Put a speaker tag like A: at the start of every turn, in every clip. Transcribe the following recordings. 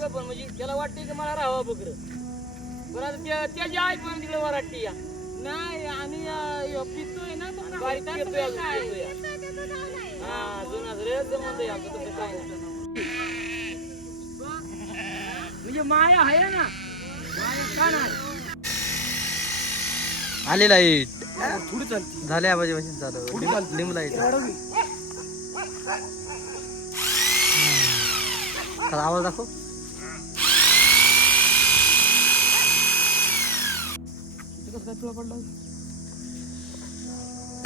A: बघ पण म्हणजे त्याला वाटते की मला राहावं बकर. पण आता त्या- त्याची आई पण तिकडे वराटते या
B: नाही आणि अं, पितोय ना
A: बारीक पेतोय
B: काय
A: अजून
B: काय?
A: पेतोय. या. हा जुना रे जमत आमचं तसं काय नाही. म्हणजे माया आहे ना माया का नाही
C: आली लाइट.
A: थोडी चालते.
C: झाले आबाजी मशीन चालू. लिंब लाइट. आवाज दाखव.
A: कसं काय तुला पडलं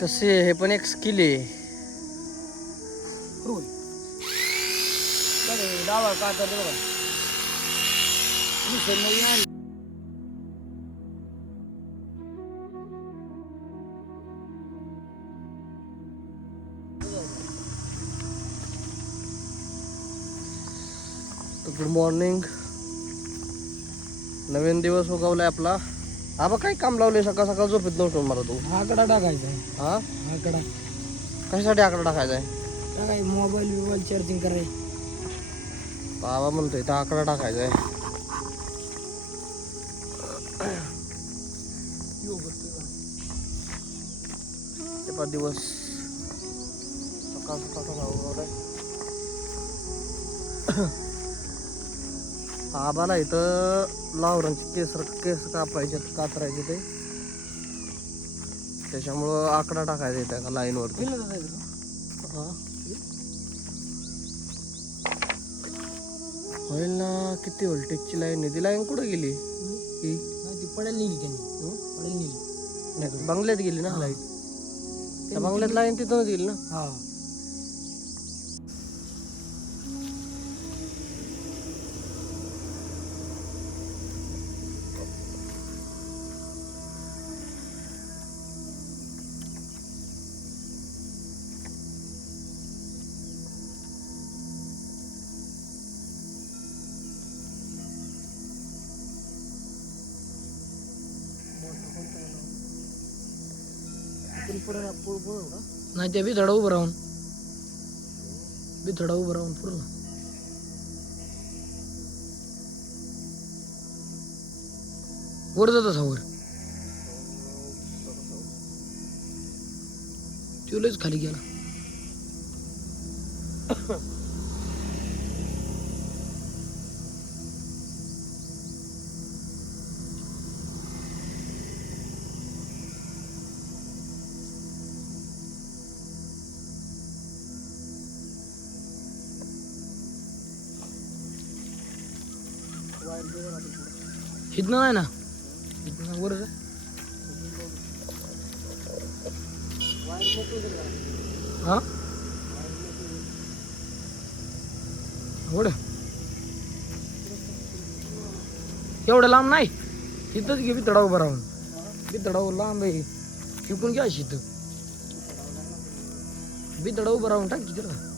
C: कसे हे पण एक स्किल आहे.
A: डावा का तर बघा.
C: गुड मॉर्निंग नवीन दिवस उगवलाय आपला. आबा काय काम लावले सकाळ सकाळ झोपेत नव्हतं मला तू.
A: आकडा टाकायचा आहे.
C: हा?
A: आकडा.
C: कशासाठी आकडा टाकायचा आहे?
A: टाकाय मोबाईल बिबाईल चार्जिंग कराय
C: बाबा म्हणतोय तर आकडा टाकायचा आहे. ते पाच दिवस. सकाळ सकाळ आबाला इथं लावरांचे केस केस कापायचे कातरायचे ते. त्याच्यामुळं आकडा टाकायचा आहे त्या लाईनवरती हा. होईल ना किती व्होल्टेजची लाईन आहे? ती लाईन कुठं गेली? ही?
A: ती पडेल नेली त्यांनी? पडेल नेली
C: नाही, बंगल्यात गेली ना लाइट त्या बंगल्यात लाईन तिथूनच गेली ना?
A: हा. नाही ते बी थोडा उभं राहून बी थोडा उभं राहून पूर्ण वर जात वर तुलाच खाली गेला हिथनं नाही ना? हिथनं वर हा? एवढं? एवढं लांब नाही. तिथंच घे बितडाव उभं राहून बितडा लांब आहे. शिकून घ्या शिथ बितडाव उभं राहून टाक तिथं.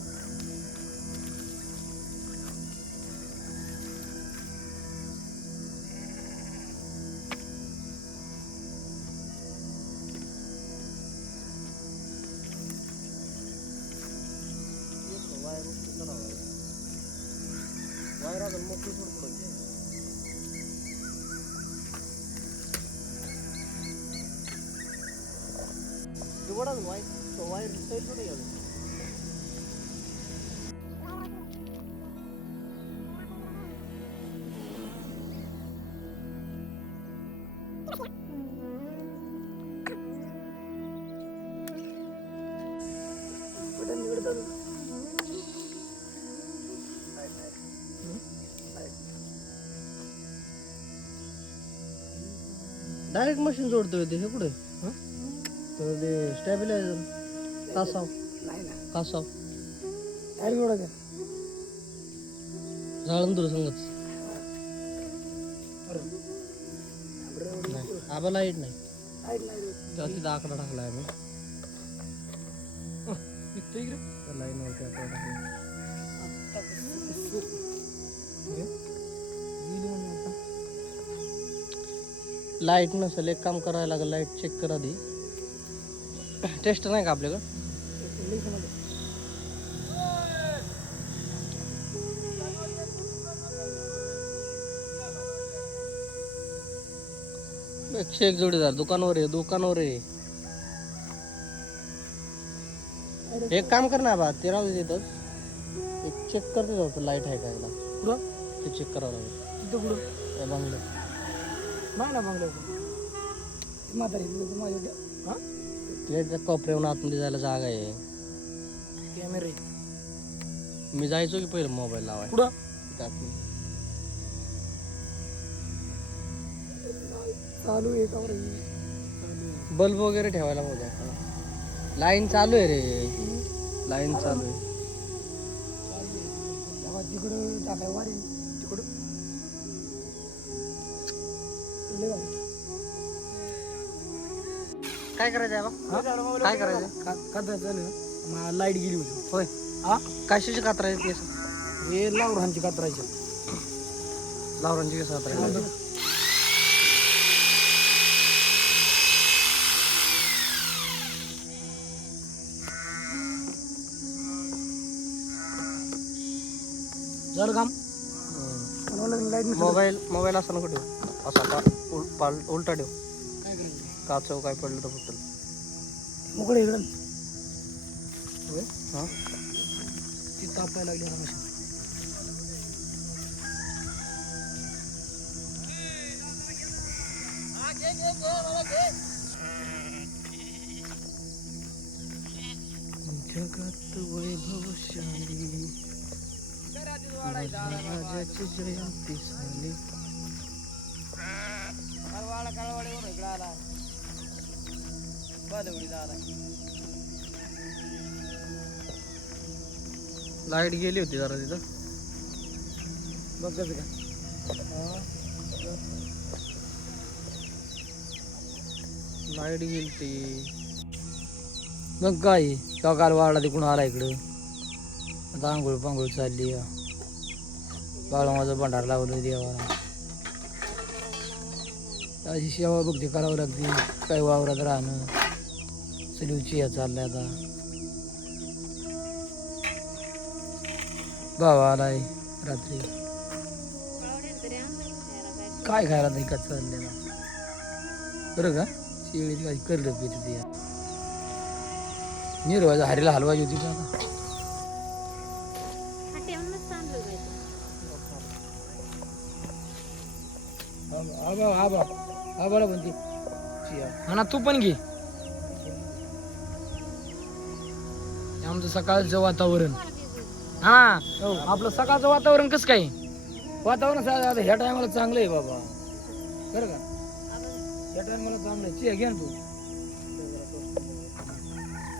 C: डायरेक्ट मशीन जोडतोय ते हे कुठे? तर ते स्टॅबिलायझर कासाव. कासाव. जाळंदूर संगत. नाही आबा लाइट नाही. तेव्हा तिथं आकडा टाकलाय आम्ही. त्या लाईनवरती आकडा टाकला लाइट नसेल एक काम करायला लागेल लाइट चेक कर आधी. टेस्ट नाही का आपल्याकडं? एकशे एक जोडीदार दुकानावर आहे दुकानावर आहे. एक काम कर ना बा ते राहू दे तिथं एक चेक करते जाऊ लाइट आहे का एकदा.
A: कुठं?
C: ते चेक करावं लागेल.
A: तिथं कुठं?
C: त्या बंगल्यात
A: नाही ना बंगल्यावर म्हातारी माझ्या हा?
C: लाईटच्या कोपऱ्याहून आतमध्ये जायला जागा आहे.
A: कॅमेरे
C: मी जायचो की पहिलं मोबाईल लावाय
A: कुठं? चालू आहे का बरं?
C: बल्ब वगैरे ठेवायला पाहिजे लाईन चालू आहे रे. लाईन चालू आहे.
A: तिकडं टाकाय वारी तिकडं.
C: काय करायचं आहे बा काय करायचं
A: का कात्रा चालू आहे ना लाइट गेली होती.
C: होय.
A: हा?
C: कशाची कात्रा आहे केस
A: हे लावरांची कात्रायची
C: लावरांची केस कात्रा
A: झालं काम
C: मोबाईल मोबाईल असताना कुठे ठेवू? असा पा उल- पाल- उलटा ठेव. काचव काय पडलं तर फुटल.
A: मोकळे इकडं.
C: हा?
A: ती तापायला लागली मशीन.
C: जगत वैभवशाली. राजाची जयंती झाली लाइट गेली होती जरा तिथं.
A: बघ कसं काय
C: लाइट गेली ती
A: मग काय? तेव्हा काल वाढला तिकडून आला इकडं. आता आंघोळ पांघोळ चालली बाळा भंडार लावलं देवाला. अशी सेवा बघते करावं लागते काय वावरात राहणं. सलीवची या चाललंय आता. भावा आलाय रात्री. काय खायला नाही का चाललेला बरं का? शेळी काही करलं पिते ते निर्वाजा हरीला हलवायची होती का आबा आबा आबाला म्हणते हा ना तू पण घे आमचं सकाळचं वातावरण हा हो आपलं सकाळचं वातावरण कसं काय वातावरण सा- आता ह्या टायमाला चांगलं आहे बाबा बरं का ह्या टायमाला चांगलं आहे चिया घे ना तू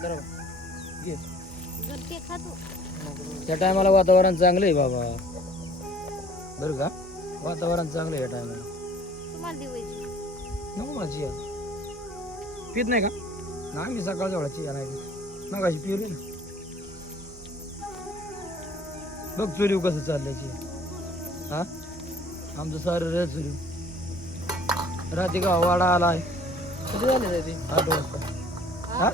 A: बरोबर घे या टायमाला वातावरण चांगलं आहे बाबा बरं का वातावरण चांगलं आहे या टायमाला नको माझी या पित नाही का? नाही मी सकाळच्या वेळाची या नाही पित. मग अशी पिवली ना. बघ चोरीव कसं चाललंय ची हा? आमचं सारं रे चोरीव. रात्री का वाडा आलाय
C: कधी झाले ते?
A: आठ वाजता. हा?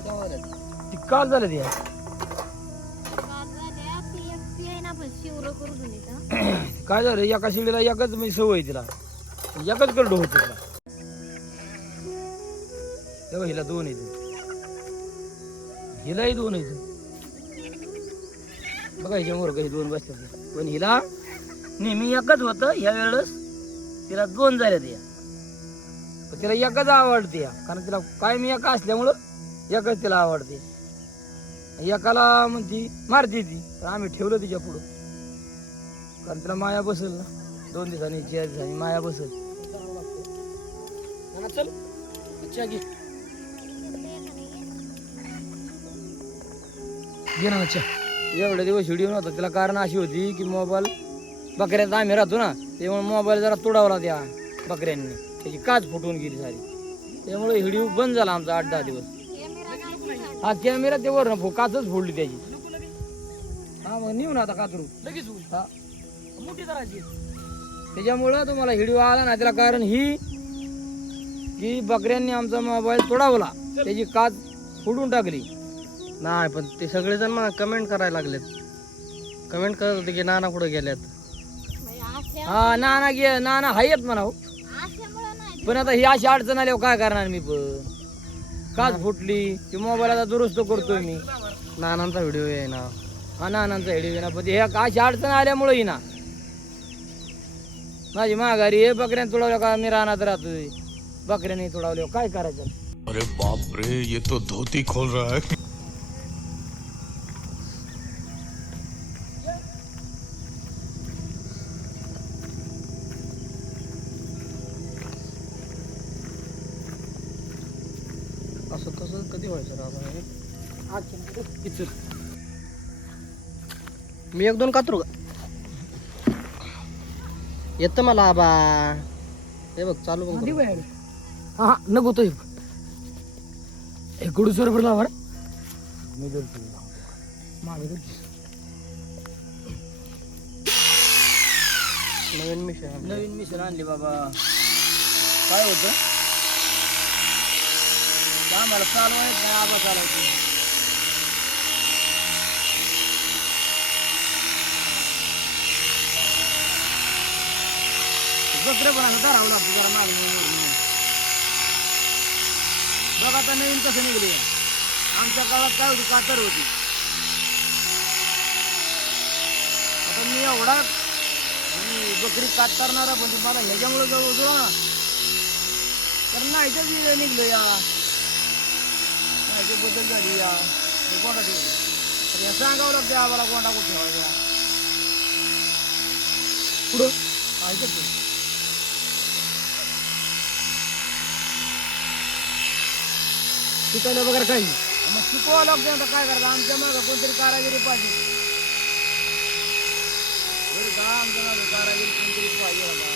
A: ती काल झालं ती काय झालं? एका शिडीला एकच म्हणजे सवय आहे तिला. एकच करडो होत तिला. तेव्हा हिला दोन येते. हिलाही दोन येते. बघा हिच्यामुळे काही दोन बसतात. पण हिला नेहमी एकच होतं या वेळेस तिला दोन झाल्या त्या तिला एकच आवडते या. कारण तिला काय मी एका असल्यामुळं एकच तिला आवडते. एकाला म्हणती मारते ती. तर आम्ही ठेवलं तिच्या पुढं. कारण तिला माया बसेल ना. दोन दिवसांनी चार दिवसांनी माया बसेल. ना, चल. घे. घे ना चहा. एवढे दिवस व्हिडिओ नव्हता. तिला कारण अशी होती की मोबाईल बकऱ्यात आम्ही राहतो ना त्यामुळे मोबाईल जरा तोडावला त्या बकऱ्यांनी. त्याची काच फुटून गेली सारी. त्यामुळे व्हिडिओ बंद झाला आमचा आठ दहा दिवस. हा कॅमेरा ते वर ना काचच फोडली त्याची. हा मग नेऊ ना आता कातरू लगेच हा. मोठी करायची त्याच्यामुळं तुम्हाला व्हिडिओ आला ना त्याला कारण ही की बकऱ्यांनी आमचा मोबाईल तोडावला. त्याची काच फोडून टाकली.
C: नाही पण ते सगळेजण मला कमेंट करायला लागलेत. कमेंट करत होते की नाना कुठे गेल्यात?
A: हा ना ना गे ना ना हायत म्हणा हो. पण आता ही अशी अडचण आल्यावर काय करणार मी पण? काच फुटली ती मोबाईल आता दुरुस्त करतोय मी.
C: नानांचा व्हिडिओ आहे ना.
A: हा नानांचा हेडी ना पण हे अशी अडचण आल्यामुळे ही ना. माझी माघारी हे बकऱ्याने तुडवल्या का? मी रानात राहतोय. बकऱ्याने तुडवल्या काय करायचं?
D: अरे बाप रे ये तो धोती खोल रहा है.
C: असं तसं कधी व्हायचं राव
A: इचल.
C: मी एक दोन कातरू का? येतं मला आबा. हे बघ चालू करू.
A: हा हा नको तो एक गुडू सर लावा मी मागे.
C: नवीन मिशन
A: नवीन मिशन आणली बाबा. काय होतं? आम्हाला चालवायच नाही आबा चालवायची बकरे पण असं धरावं लागतं जरा मागणी बघा आता नवीन कसं निघले. आमच्या काळात काय होती? कातर होती. आता मी एवढा बकरी बकरी कातरणारा पण मला ह्याच्यामुळे जवळ उजळा. ना तर नाही निघलो मी या. नाही बदल झाली या. ते कोणा ठेवली? तर हे सांगावं लागते आम्हाला कोणा कुठे ठेवायचा पुढं ऐकत नाही. शिकायला वगैरे काही? मग शिकवावं लागतं आता काय करायचं? आमच्या मागं कोणतरी कारागिरी पाहिजे. बरं का? आमच्या मागं कारागिरी कोणतरी पाहिजे बाबा.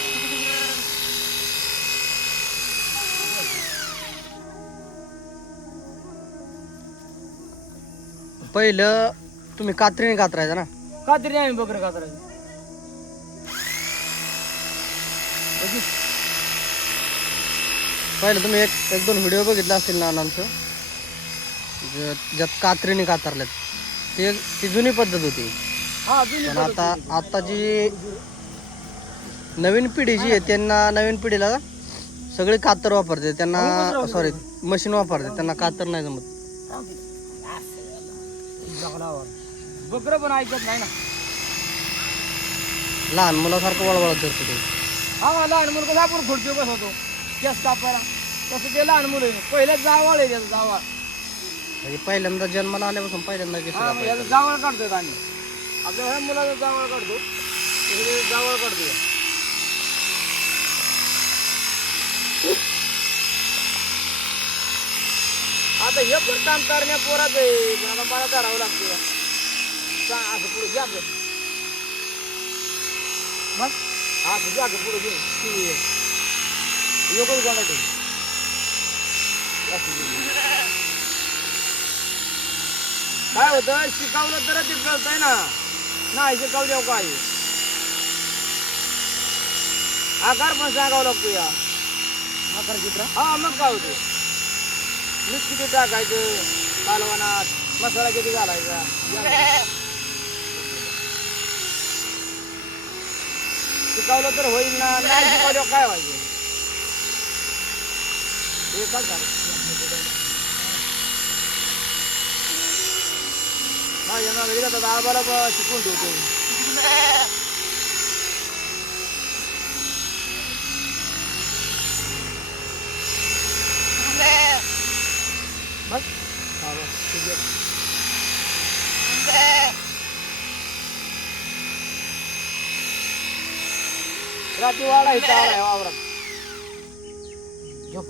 C: पहिलं तुम्ही कात्रीने कातरायचा ना?
A: का तरी आम्ही बकरं कातरायचं.
C: पहिलं तुम्ही एक एक दोन व्हिडिओ बघितला असतील नानांचं. ज- ज्यात कात्रीने कातरल्यात ते ती जुनी पद्धत होती.
A: हा जुनी
C: पण आता. आता जी नवीन पिढी जी आहे त्यांना नवीन पिढीला सगळे कातर वापरते त्यांना सॉरी मशीन वापरते त्यांना कातर नाही जमत.
A: बकरं पण ऐकत नाही ना.
C: लहान मुलासारखं वळवळ करते ते.
A: हा लहान मुलं कसं आपण खुर्ची बस होतो. केस कापायला. तसं ते लहान मुलं आहे. पहिलं जावाळ आहे त्याचं जावाळ.
C: म्हणजे पहिल्यांदा जन्माला आल्यापासून पहिल्यांदा
A: हा मग जावळ काढतोय आम्ही. आपल्या ह्या मुलाचं जावळ काढतो. जावळ काढतोय. आता हे पण काम करण्या पोराच आहे पण आता मला धरावं लागतं असं पुढे घ्या गं. बस असं घ्या गं पुढे घे ती योगच गोंडा ठेव. असं घे. काय होतं? शिकवलं तर ते कळतंय ना. नाही शिकवल्यावर काय? आकार पण सांगावं लागतो या. आकार चित्र? हा मग काय होतं? मीठ किती टाकायचं? कालवणात मसाला किती घालायचा? शिकवलं तर होईल ना. नाही शिकवल्यावर काय व्हायचं? हे काय झालं? माझ्या मागे जातात आबाला ब- शिकवून ठेवतो बस. हा, बस. ठीक आहे. रात्री वाडा इथं आलाय वावरात. झोप.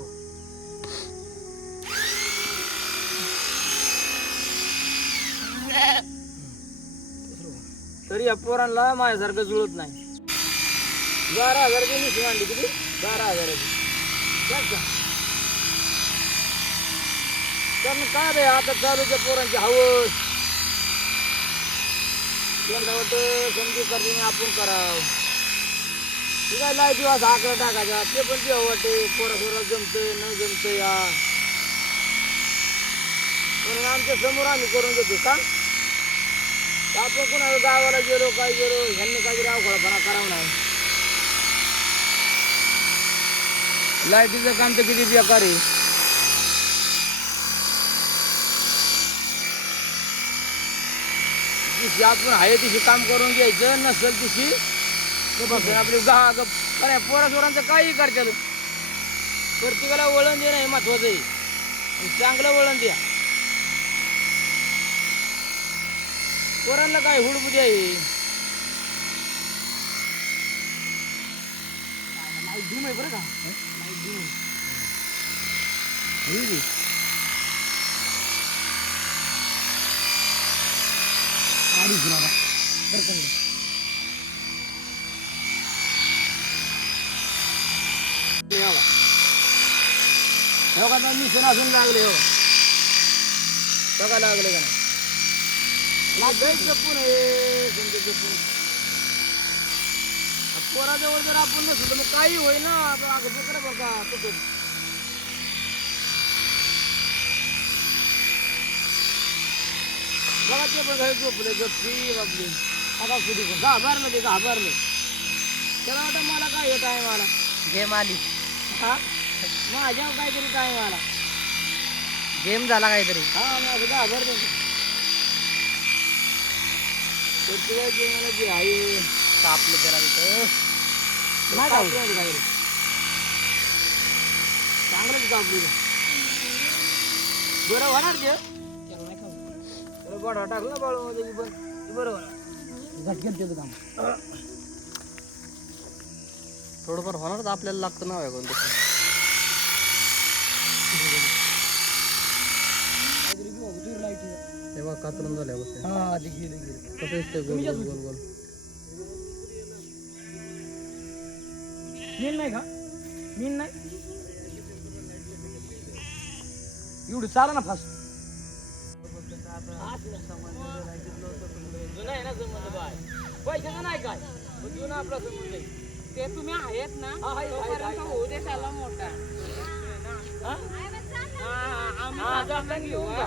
A: तरी या पोरांना माझ्यासारखं जुळत नाही. बारा हजाराची निशी मांडली किती? बारा हजाराची कारण काय रे आता चालूच्या पोरांची हवस. त्यांना वाटतं समजी करते आपण करावं. ठीक आहे लाय दिवस आकडा टाकायचा. ते पण ते वाटते पोरा सोरा जमतंय न जमतंय या. म्हणून आमच्यासमोर आम्ही करून देतो का आपण कोणाला गावाला गेलो काय गेलो ह्यांनी काहीतरी अवघडपणा करावं नाही. लाईटीचं काम तर किती बेकार आहे. तिशी आपण आहे तिशी काम करून घ्यायचं नसेल तिशी बघ आपली गा ग- पोरासोरांचं काही करतात. प्रत्येकाला वळण दे नाही महत्वाचं आहे. चांगलं वळण द्या. पोरांना काय हुडबुदी आहे? आहे बरं का. नाही धूम आहे आधी बरं लागले हो. बघा लागले का नाही. जपून आहे समजा जपून. आ, पोराजवळ जर आपण नसलो तर मग काही होईल ना आता अगं तिकडे बघा कुठून बघा ते पण घरी झोपले गप्पी बापली आता सुधी घाबरलं ते घाबरलं. त्याला वाटतं मला काय येत आहे मला
C: गेम आली.
A: हा? माझ्या काहीतरी काय मला
C: गेम झाला काहीतरी.
A: हा माझं घाबरलं. जीवनाला जे आहे.
C: कापलं त्याला तिथं.
A: नाही कापलं काय रे चांगलंच कापली बरं होणार ते. त्याला नाही खाऊ. त्याला बडा टाकला बाळू मध्ये की पण ते बरं होणार. झटक्यात त्याचं काम.
C: थोडंफार होणारच आपल्याला लागतं नाव आहे कोणतं
A: काहीतरी घेऊ अगं, तुझी light आहे.
C: हे बघा कातरून झाल्या बस
A: हा ते? गेले गेले
C: कसं दिसतंय? गोल गोल गोल गोल
A: मीन नाही का? मीन नाही? एवढं चाला ना फास्ट. जुना आहे ना संबंध बाय पैशाचं नाही काय? पण जुना आपला संबंध आहे.
B: ते तुम्ही आहेत ना
A: हा.
B: होऊ दे त्याला मोठा.
A: हा?
B: हा, हा, आम्ही
A: हा,
B: घेऊ हा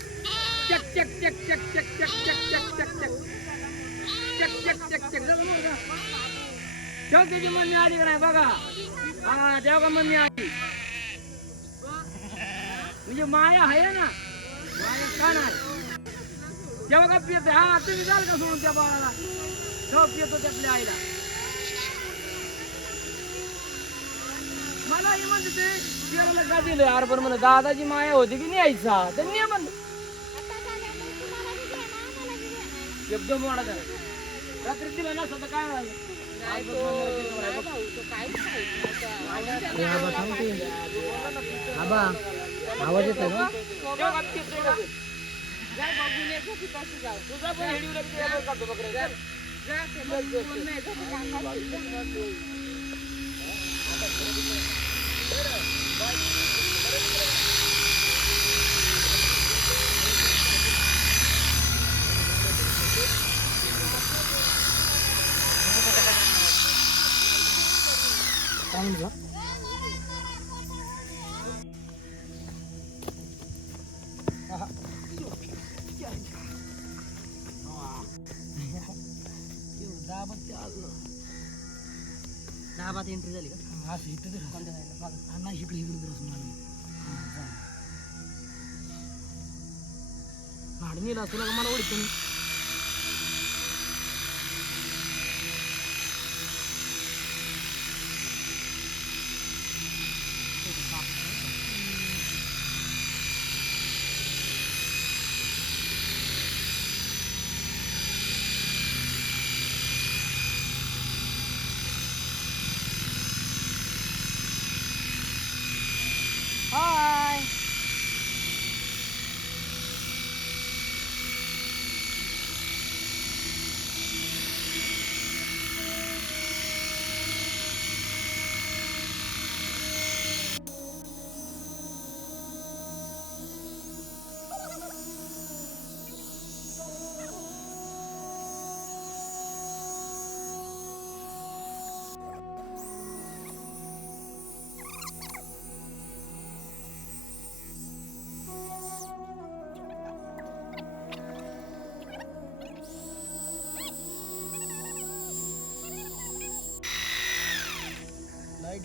A: चक चक चक चक चक चक चक चक चक चक चक चक चक चक ठेव मम्मी आली का नाही बघा हा तेव्हा का मम्मी आली म्हणजे माया आहे ना माया का नाही तेव्हा का पित हा तुम्ही जाल का सोडून त्या बाळाला तेव्हा पितो त्यातल्या आईला मला हे म्हणते ते पिराला का दिलं यार पण म्हणलं दादाची माया होती की न्यायचा तर नाही म्हणलं एकदम वाढत आहे रात्री तिला नसतं काय झालं
B: नाही तो नाही भाऊ, तो काहीच नाही. आबा थांबते
C: आबा आवाज येतोय ना
B: जा बघून ये, जा तिपाशी जाऊ.
A: जा.
B: जा, ते मग फोन नाही, जा, ते कामात
A: तिथं. வாங்கிக்கலாம்
C: दहा बात एंट्री झाली का
A: हा इथं तर नाही इकडे इकडे क्रॉस मला नाडणीला तुला मला ओढतो मी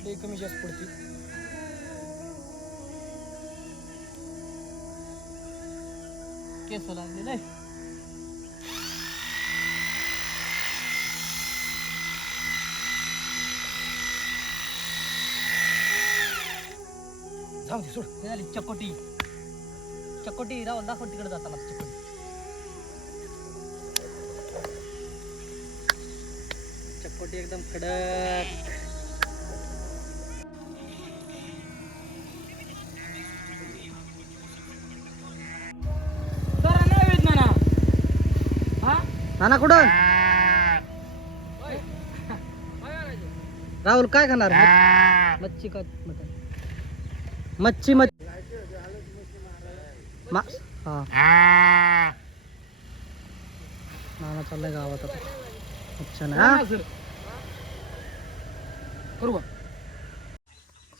A: ते कमी जास्त पडतील.
C: केस लागलेलं
A: जाऊ दे सोड.
C: हे झाली चकोटी. चकोटी राव दाखव तिकडे जाताना चकोटी. चकोटी एकदम कडक नाना कुठं? राहुल काय खाणार? मच्छी का मटन मच्छी मच्छी हा. नाना चाललाय गावात आता. अच्छा ना
A: करू का?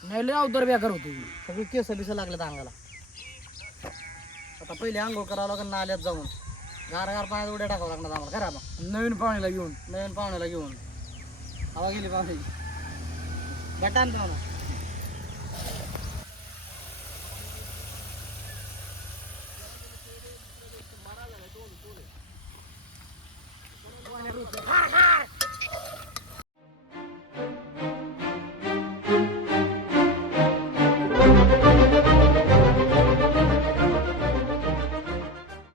A: नाही लय अवतार बेकार होतो
C: सगळी केस बिस लागले अंगाला. आता पहिले आंघोळ करावं लागेल नाल्यात जाऊन. गार गार पाण्यात उड्या टाकावं लागणार आम्हाला करा मग.
A: नवीन पाहुण्याला घेऊन.
C: नवीन पाहुण्याला घेऊन. हवा गेली पाहुण्याची बटान पाहुणा